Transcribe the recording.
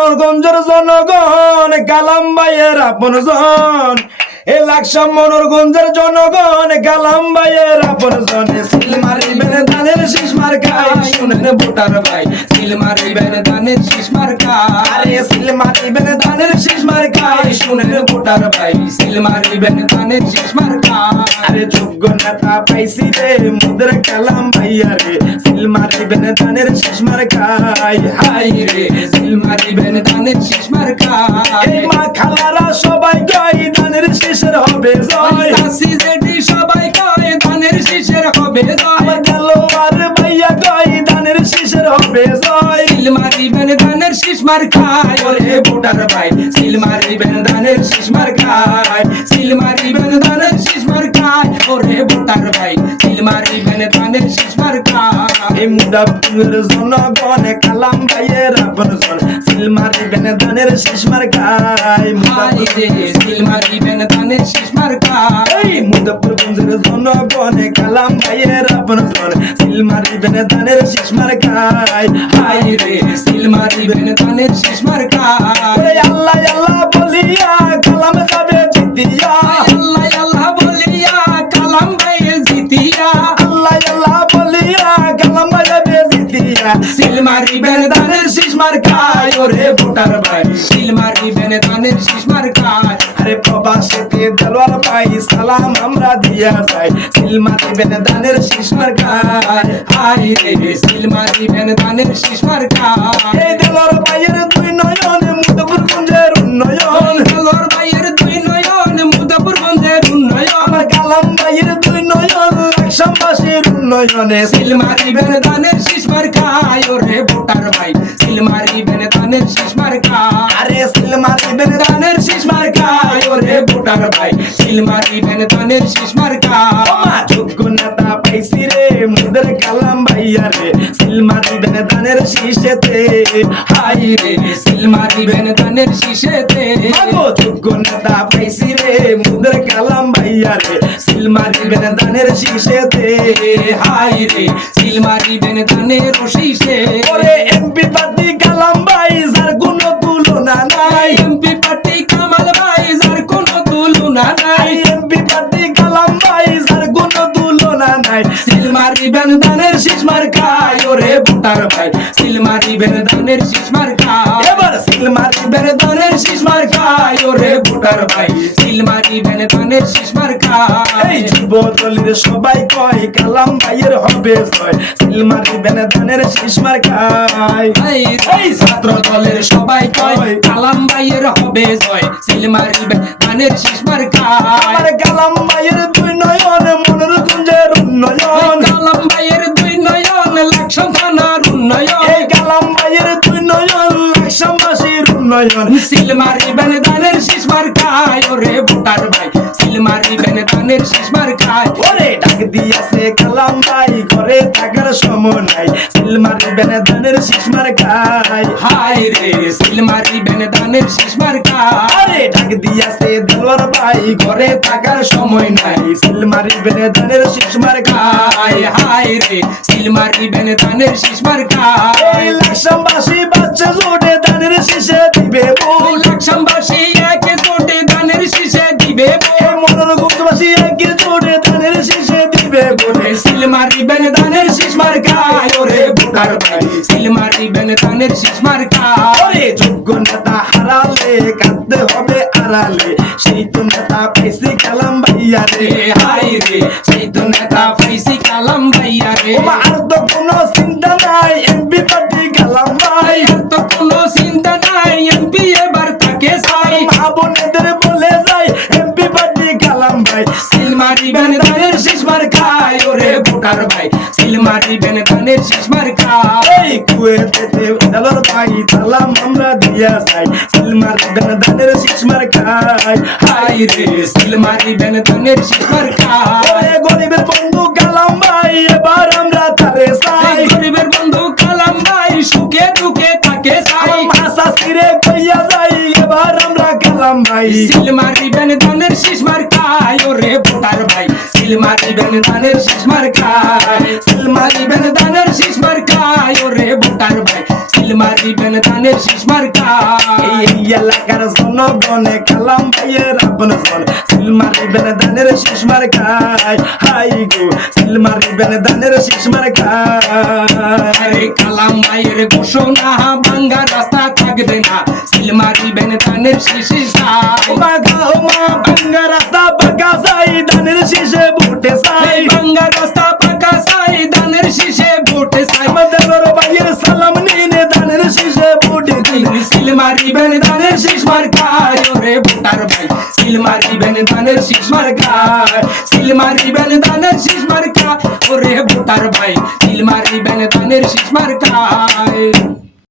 মনোরগঞ্জের জনগণ কালাম ভাইয়ের আপন জন, এ লাকসাম মনোরগঞ্জের জনগণ কালাম ভাইয়ের আপন জন। সিল মারিবেন ধানের শীষ মার্কায়, শুনেন ভোটার ভাই, সিল মারিবেন ধানের শীষ মার্কায়। আরে সিল মারিবেন ধানের শীষ মার্কায়, শুনেন ভোটার ভাই, সিল মারিবেন ধানের শীষ মার্কায়। আরে যোগ্য নেতা পাইছি রে মোদের কালাম ভাইয়া রে, সিল মারিবেন ধানের শীষ মার্কায়। হাই রে সিল মারিবেন ধানের শীষ মার্কায়। এই মা খালারা সবাই কয় ধানের শীষের হবে জয়, চাষি জেঠি সবাই কয় ধানের শীষের হবে জয়। আমার খেলোয়াড় ভাইয়া কয় ধানের শীষের হবে জয়। সিল মারিবেন ধানের শীষ মার্কায়, ওরে ভোটার ভাই, সিল মারিবেন ধানের শীষ মার্কায়। সিল মারিবেন ধানের শীষ মার্কায়, ওরে ভোটার ভাই, সিল মারিবেন ধানের শীষ মার্কায়। এই মুদাফিরের জনগণ কালাম ভাইয়ের আপন জন, সিল মারিবেন ধানের শীষ মার্কায়। সিল মারিবেন ধানের শীষ মার্কায়। এই মুদাফিরগঞ্জের জনগণ কালাম ভাইয়ের আপন জন, সিল মারিবেন ধানের শীষ মার্কায়। হাই রে সিল মারিবেন ধানের শীষ মার্কায়। আল্লাহ আল্লাহ বলিয়া কালাম যাবে জিতিয়া, আল্লাহ আল্লাহ বলিয়া কালাম ভাইয়ে জিতিয়া, আল্লাহ আল্লাহ বলিয়া কালাম ভাই যাবে জিতিয়া। সিল মারিবেন ধানের শীষ মার্কায়, ওরে ভোটার ভাই, সিল মারিবেন ধানের শীষ মার্কায়। আরে প্রবাসীতে দেলোয়ার ভাই সালাম আমরা দিয়া যাই, সিল মারিবেন ধানের শীষ মার্কায়। হাই রে সিল মারিবেন ধানের শীষ মার্কায়। এই দেলোয়ার ভাইয়ের দুই নয়ন মুদাফিরগঞ্জের উন্নয়ন, দেলোয়ার ভাইয়ের দুই নয়ন মুদাফিরগঞ্জের উন্নয়ন। আমার কালাম ভাইয়ের দুই নয়ন লাকসামবাসীর উন্নয়নে, সিল মারিবেন ধানের শীষ মার্কায়, ওরে ভোটার ভাই, সিল মারিবেন ধানের শীষ মার্কায়। আরে সিল মারিবেন ধানের শীষ মার্কায়, ওরে ভোটার ভাই, সিল মারিবেন ধানের শীষ মার্কায়। যোগ্য নেতা পাইছি রে মোদের কালাম ভাইয়া রে, সিল মারিবেন ধানের শীষেতে। হাই রে সিল মারিবেন ধানের শীষেতে। যোগ্য নেতা পাইছি রে মোদের কালাম ভাইয়া রে, সিল মারিবেন ধানের শীষেতে। হাই রে সিল মারিবেন ধানের শীষে। ওরে এমপি পার্টি কালাম ভাই যার কোনো তুলনা নাই, এমপি পার্টি কামাল ভাই যার কোনো তুলনা নাই, এমপি পার্টি কালাম ভাই যার কোনো তুলনা নাই। সিল মারিবেন ধানের শীষ মার্কায়, ওরে ভোটার ভাই, সিল মারিবেন ধানের শীষ মার্কায়। এবার সিল মারিবেন ধানের শীষ মার্কায়, ওরে ভোটার ভাই, সিল মারিবেন ধানের শীষ মার্কায়। এই যুবদলের সবাই কয় কালাম ভাইয়ের হবে জয়, সিল মারিবেন ধানের শীষ মার্কায়। এই ছাত্র দলের সবাই কয় কালাম ভাইয়ের হবে জয়, সিল মারিবেন ধানের শীষ মার্কায়। আমার কালাম ভাইয়ের দুই নয়ন মনোরগঞ্জের উন্নয়ন, কালাম ভাইয়ের দুই নয়ন লাকসাম থানার উন্নয়ন। এই কালাম ভাইয়ের দুই নয়ন লাকসামবাসীর উন্নয়ন। সিল মারিবেন ধানের শীষ মার্কায়, ওরে ভোটার ভাই, সিল মারিবেন ধানের শীষ মার্কায়। ওরে ডাক দিয়েছে কালাম ভাই ঘরে থাকার সময় নাই, সিল মারিবেন ধানের শীষ মার্কায়। হাই রে সিল মারিবেন ধানের শীষ মার্কায়। আরে ডাক দিয়েছে দেলোয়ার ভাই ঘরে থাকার সময় নাই, সিল মারিবেন ধানের শীষ মার্কায়। হাই রে সিল মারিবেন ধানের শীষ মার্কায়। এই লাকসামবাসী বাচ্চা জোটে ধানের শীষে দিবে ভোট, লাকসামবাসী একে জোটে ধানের শীষে দিবে ভোট, মনোরগঞ্জবাসী একে জোটে ধানের শীষে দিবে ভোট। সিল মারিবেন ধানের শীষ মার্কায়, ওরে ভোটার ভাই, সিল মারিবেন ধানের শীষ মার্কায়। ওরে যোগ্য নেতা হারালে কাঁদতে হবে আড়ালে, সেই তো নেতা পাইছি কালাম ভাইয়া রে। হাই রে সেই তো নেতা পাইছি কালাম ভাইয়া রে। আর তো কোনো চিন্তা নাই এমপি পার্টি কালাম ভাই, আর তো কোনো চিন্তা নাই এমপি এবার তাকে চাই। মা বোনেদের বলে যাই এমপি পার্টি কালাম ভাই, সিল মারিবেন ধানের শীষ মার্কায়, ওরে ভোটার ভাই, সিল মারিবেন ধানের শীষ মার্কায়। এই কুয়েতে দেলোয়ার ভাই সালাম আমরা দিয়া যাই, সিল মারিবেন ধানের শীষ মার্কায়। হাই রে সিল মারিবেন ধানের শীষ মার্কায়। ওরে গরিবের বন্ধু কালাম ভাই এবার আমরা তারে চাই, গরিবের বন্ধু কালাম ভাই সুখে দুঃখে তাকে চাই। ভাষা ছিড়ে কইয়া যাই এবার আমরা কালাম ভাই, সিল মারিবেন ধানের শীষ মার্কায়, ওরে ভোটার ভাই, সিল মারিবেন ধানের শীষ মার্কায়। সিল মারিবেন ধানের শীষ মার্কায়, ওরে ভোটার ভাই, সিল সিল মারিবেন ধানের শীষ মার্কায়। এই এলাকার জনগণে কালাম ভাইয়ের আপন জন সিল মারিবেন ধানের শীষ মার্কায়। হাই গো সিল মারিবেন ধানের শীষ মার্কায়। আরে কালাম ভাইয়ের ঘোষণা ভাঙ্গা রাস্তা থাকবে না, সিল মারিবেন ধানের শীষে চাই। ওমা গো মা ভাঙ্গা রাস্তা পাকা চাই ধানের শীষে ভোটে চাই। ভাঙ্গা রাস্তা পাকা চাই ধানের শীষে ভোটে চাই। আমাদের বড় ভাইয়ের সালাম নিনে ধানের শীষে ভোটে দিন। সিল মারিবেন ধানের শীষ মার্কায়। ওরে ভোটার ভাই সিল মারিবেন ধানের শীষ মার্কায়। সিল মারিবেন ধানের শীষ মার্কা। ওরে ভোটার ভাই সিল মারিবেন ধানের শীষ মার্কায়।